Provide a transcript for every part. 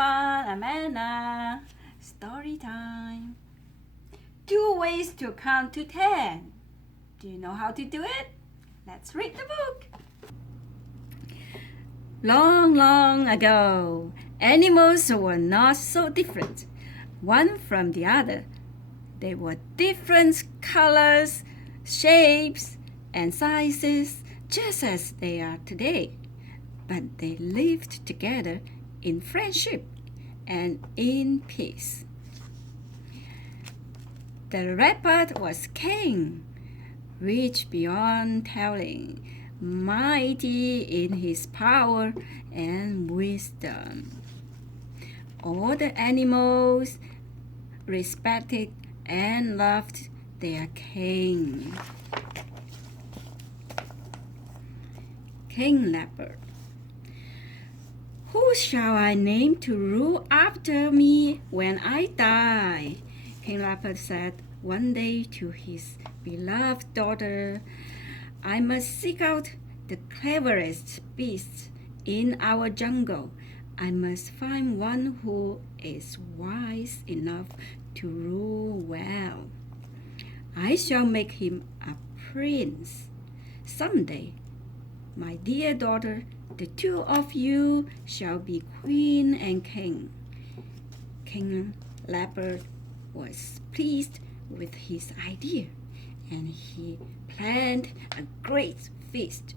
everyone, I'm Anna. Story time. 2 ways to count to 10. Do you know how to do it? Let's read the book. Long, long ago, animals were not so different, one from the other. They were different colors, shapes, and sizes, just as they are today. But they lived together in friendship and in peace. The leopard was king, rich beyond telling, mighty in his power and wisdom. All the animals respected and loved their king. King Leopard. Who shall I name to rule after me when I die? King Leopard said one day to his beloved daughter, I must seek out the cleverest beasts in our jungle. I must find one who is wise enough to rule well. I shall make him a prince. Someday, my dear daughter, the 2 of you shall be queen and king. King Leopard was pleased with his idea, and he planned a great feast.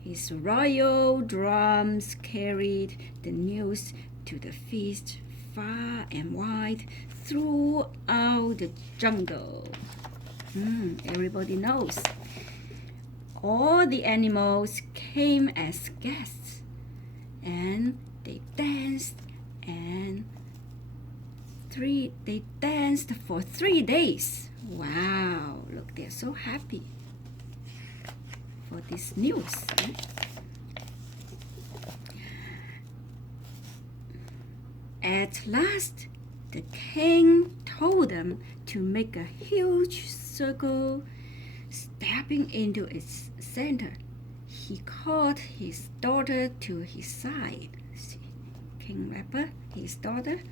His royal drums carried the news to the feast far and wide throughout the jungle. Everybody knows. All the animals came as guests, and they danced for 3 days. Wow, look, they're so happy for this news. At last, the king told them to make a huge circle. Stepping into its center, he called his daughter to his side. See, King Leopard, his daughter.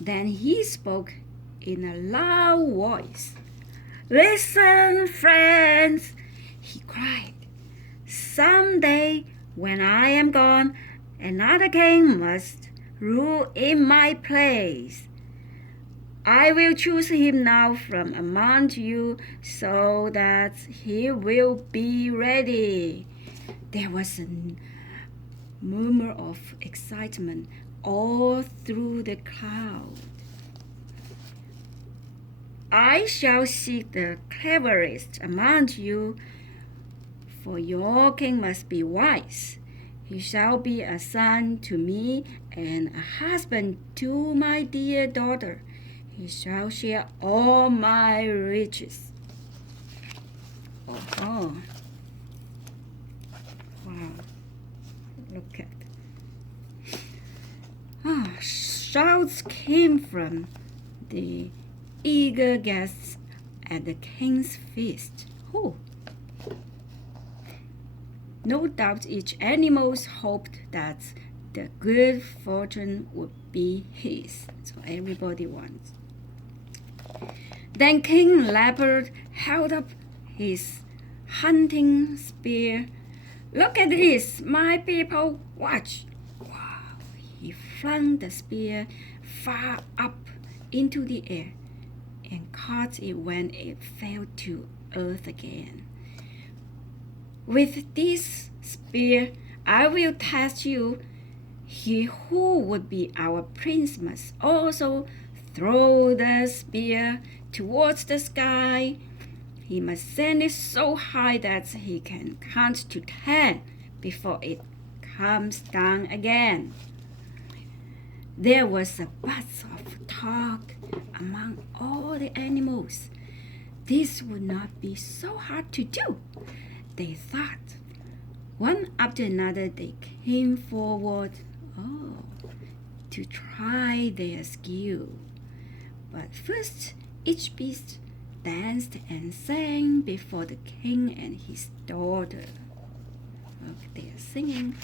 Then he spoke in a loud voice. Listen, friends, he cried. Someday, when I am gone, another king must rule in my place. I will choose him now from among you so that he will be ready. There was a murmur of excitement all through the crowd. I shall seek the cleverest among you, for your king must be wise. He shall be a son to me and a husband to my dear daughter. He shall share all my riches. Oh, wow, look at. Shouts came from the eager guests at the king's feast. No doubt each animal hoped that the good fortune would be his. So everybody wants. Then King Leopard held up his hunting spear. Look at this, my people, watch. Wow, he flung the spear far up into the air and caught it when it fell to earth again. With this spear, I will test you. He who would be our prince must also throw the spear towards the sky. He must send it so high that he can count to 10 before it comes down again. There was a buzz of talk among all the animals. This would not be so hard to do, they thought. One after another they came forward to try their skill. But first, each beast danced and sang before the king and his daughter. Look, they are singing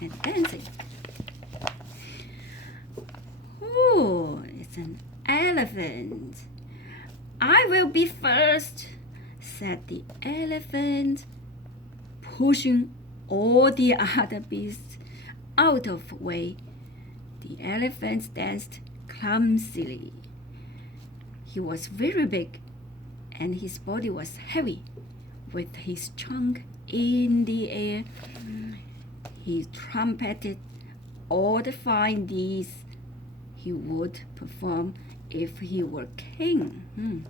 and dancing. elephant. I will be first, said the elephant, pushing all the other beasts out of the way. The elephant danced clumsily. He was very big, and his body was heavy. With his trunk in the air, he trumpeted all the fine deeds he would perform if he were king.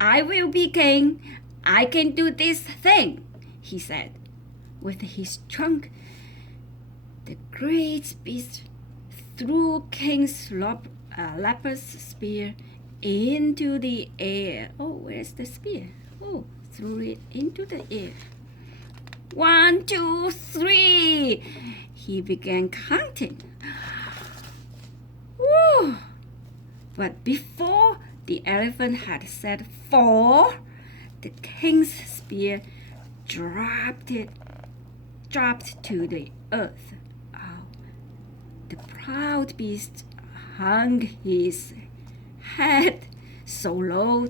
I will be king. I can do this thing, he said. With his trunk, the great beast threw King's leopard's spear into the air. Oh, where's the spear? Oh, threw it into the air. 1, 2, 3. He began counting. Woo! But before the elephant had said 4, the king's spear dropped to the earth. Oh, the proud beast hung his head so low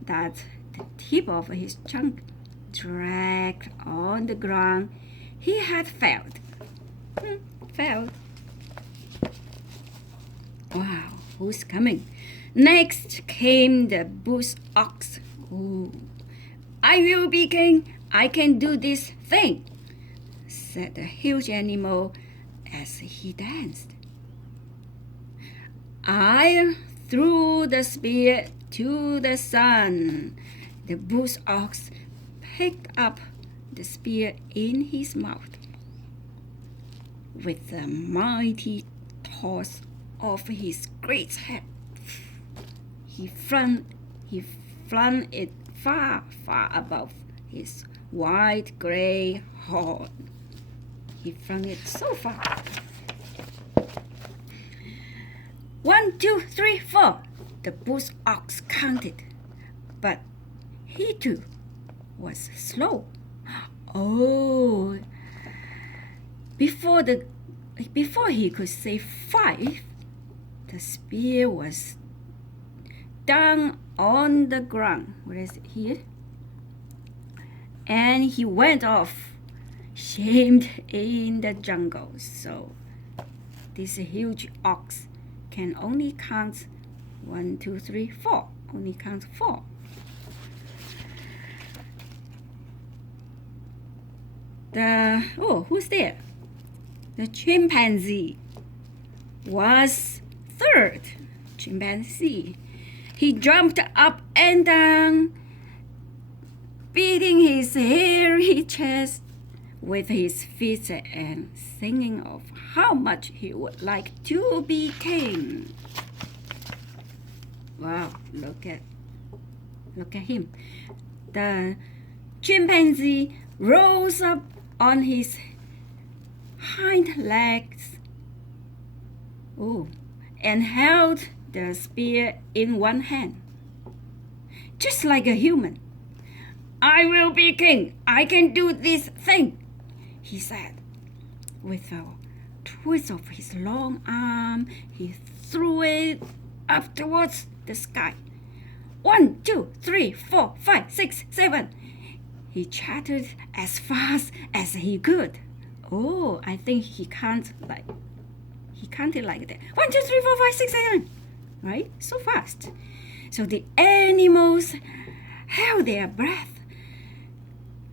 that the tip of his trunk dragged on the ground. He had failed. Failed. Wow, who's coming? Next came the bush ox. Ooh. I will be king. I can do this thing, said the huge animal as he danced. I threw the spear to the sun. The bush ox picked up the spear in his mouth. With a mighty toss of his great head, he flung it far, far above his wide gray horn. He flung it so far. 1, 2, 3, 4. The bush ox counted, but he too was slow. Oh, before he could say 5, the spear was down on the ground. Where is it? Here. And he went off, shamed in the jungle. So this huge ox can only count 1, 2, 3, 4. Only count 4. Who's there? The chimpanzee was third. Chimpanzee. He jumped up and down, beating his hairy chest with his feet and singing of how much he would like to be king. Wow, look at him. The chimpanzee rose up on his hind legs, and held the spear in one hand, just like a human. I will be king. I can do this thing, he said. With a twist of his long arm, he threw it up towards the sky. 1, 2, 3, 4, 5, 6, 7. He chattered as fast as he could. Oh, I think he counted like that. 1, 2, 3, 4, 5, 6, 7. Right? So fast. So the animals held their breath.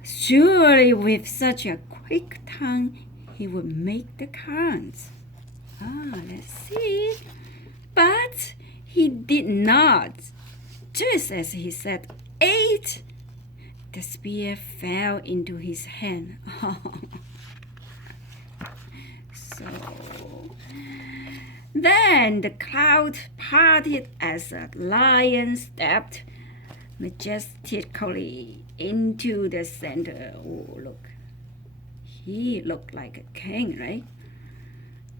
Surely with such a quick tongue, he would make the counts. Let's see. But he did not. Just as he said 8, the spear fell into his hand. So then the cloud parted as a lion stepped majestically into the center. Oh, look. He looked like a king, right?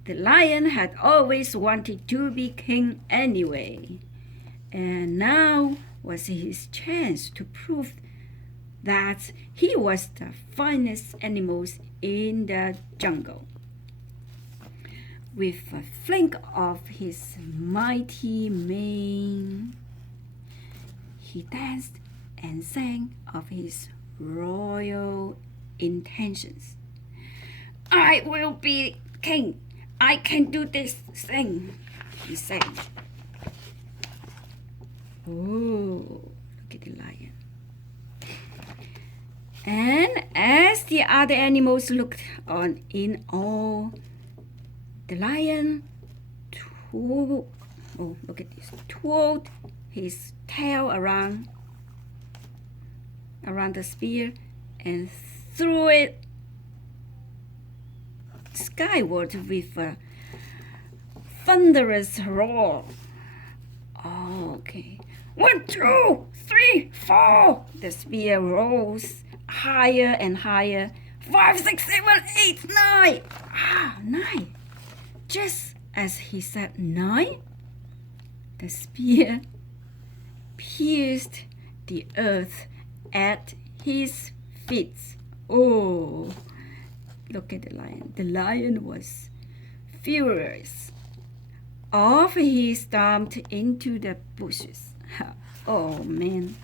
The lion had always wanted to be king anyway. And now was his chance to prove that he was the finest animals in the jungle. with a flick of his mighty mane. He danced and sang of his royal intentions. I will be king. I can do this thing, he said. Oh, look at the lion. And as the other animals looked on in awe, the lion twirled his tail around the spear and threw it skyward with a thunderous roar. Okay. 1, 2, 3, 4. The spear rose higher and higher. 5, 6, 7, 8, 9. 9. Just as he said 9, the spear pierced the earth at his feet. Oh, look at the lion. The lion was furious. Off he stomped into the bushes. Oh man.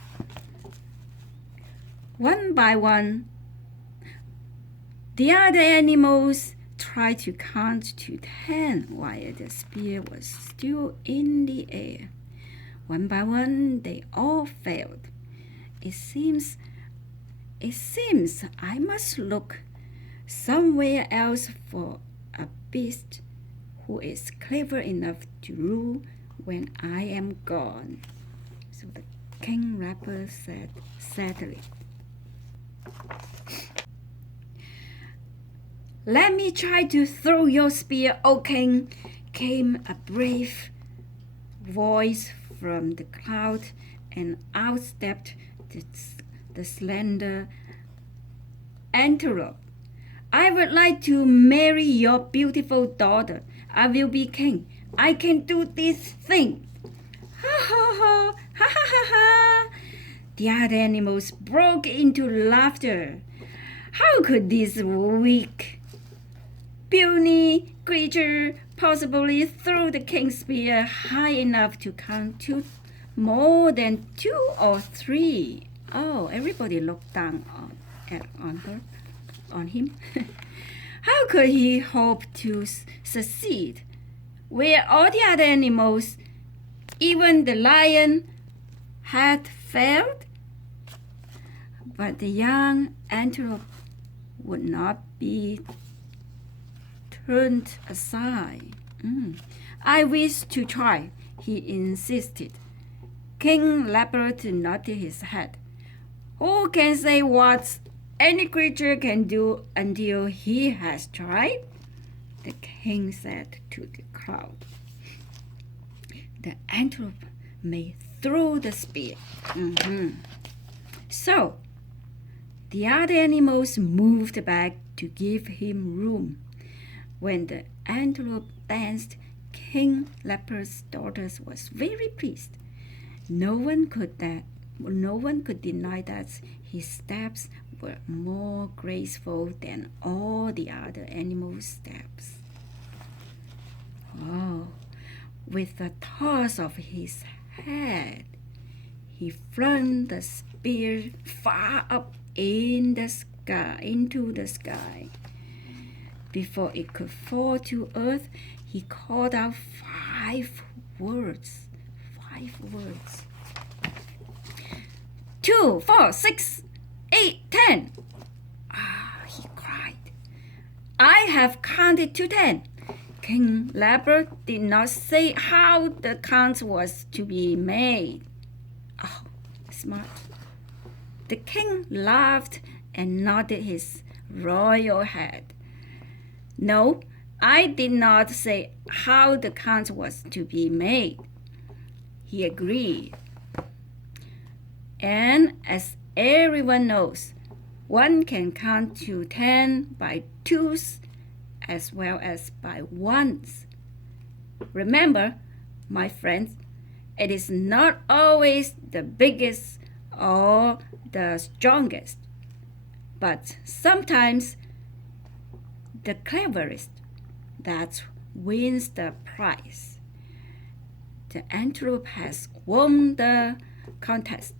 One by one, the other animals tried to count to 10 while the spear was still in the air. One by one, they all failed. It seems I must look somewhere else for a beast who is clever enough to rule when I am gone. So the king rapper said sadly. Let me try to throw your spear, O king, came a brave voice from the cloud, and out stepped the slender Antelope. I would like to marry your beautiful daughter. I will be king. I can do this thing. Ha ha ha, ha ha ha ha. The other animals broke into laughter. How could this weak, puny creature possibly throw the king's spear high enough to count to more than 2 or 3? Oh, everybody looked down on him. How could he hope to succeed where all the other animals, even the lion, had failed? But the young antelope would not be turned aside. I wish to try, he insisted. King Leopard nodded his head. Who can say what any creature can do until he has tried? The king said to the crowd. The antelope may throw the spear. So the other animals moved back to give him room. When the antelope danced, King Leopard's daughter was very pleased. No one could deny that his steps were more graceful than all the other animals' steps. Oh, with a toss of his head, he flung the spear far up in the sky, into the sky. Before it could fall to earth, he called out 5 words. 5 words. 2, 4, 6, 8, 10. He cried. I have counted to 10. King Leopard did not say how the count was to be made. Oh, smart. The king laughed and nodded his royal head. No, I did not say how the count was to be made, he agreed. And as everyone knows, one can count to 10 by 2s as well as by 1s. Remember, my friends, it is not always the biggest or the strongest, but sometimes the cleverest. That's wins the prize. The antelope has won the contest.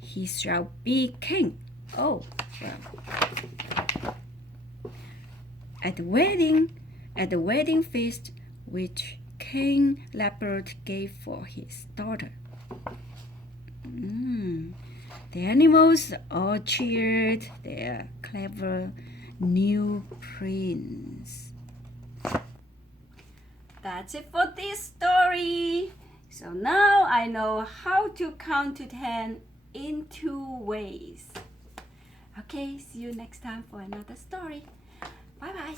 He shall be king. Oh, well. At the wedding feast, which King Leopard gave for his daughter. The animals all cheered their clever new prince. That's it for this story. So now I know how to count to 10 in 2 ways. Okay, see you next time for another story. Bye bye.